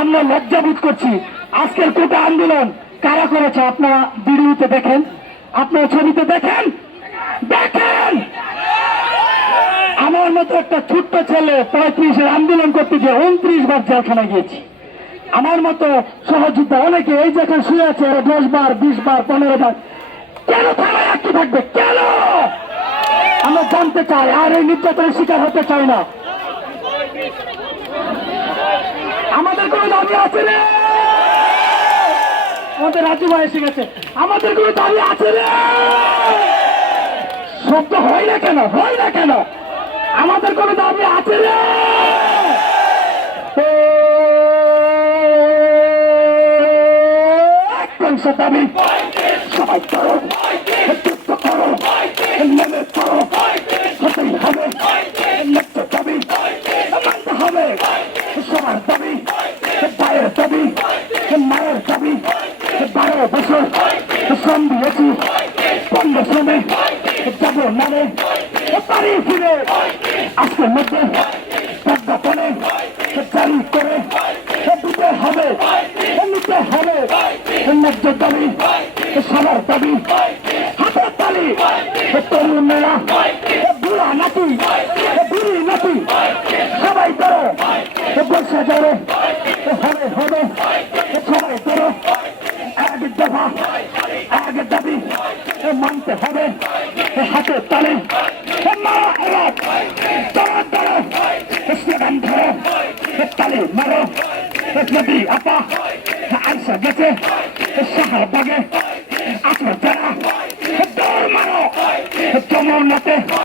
আমরা লজ্জাবোধ করছি। আজকের কোটা আন্দোলন কারা করেছে আপনারা ভিডিওতে দেখেন, আপনারা ছবিতে দেখেন। আমার মতো একটা ছোট্ট ছেলে 35-এর আন্দোলন করতে গিয়ে 29 বার জেলখানায় গিয়েছি। আমার মতো সহযোদ্ধা অনেকে এই যেখানে শুয়ে আছে 10 বার, 20 বার, 15 বার। কেন থানায় আটকে থাকবে? কেন? আমরা জানতে চাই, আর এই নির্যাতনের শিকার হতে চাই না। আমাদের কোনো দাবি আছে রে? আমাদের রাজু ভাই এসে গেছে। আমাদের কোনো দাবি আছে রে? শব্দ হয় না কেন? হয় না কেন? আমাদের কোনো দাবি আছে রে? দাবি সবাই করো, যুদ্ধ করো, নেমে করো, হতেই হবে। ন্যায্য দাবি মানতে হবে। সবার দাবি, ভাইয়ের দাবি, মায়ের দাবি। 12 বছর শ্রম দিয়েছি, 15 শ্রমে যাবো নামে বাড়ি ফিরে। আজকের মধ্যে প্রজ্ঞাপনে জারি করে দিতে হবে, নিতে হবে। ন্যায্য দাবি, সবার দাবি। হাতের তালি। তরুণেরা, বুড়া নাকি, বুড়ি নাকি, সবাই করো, বসে যাবে।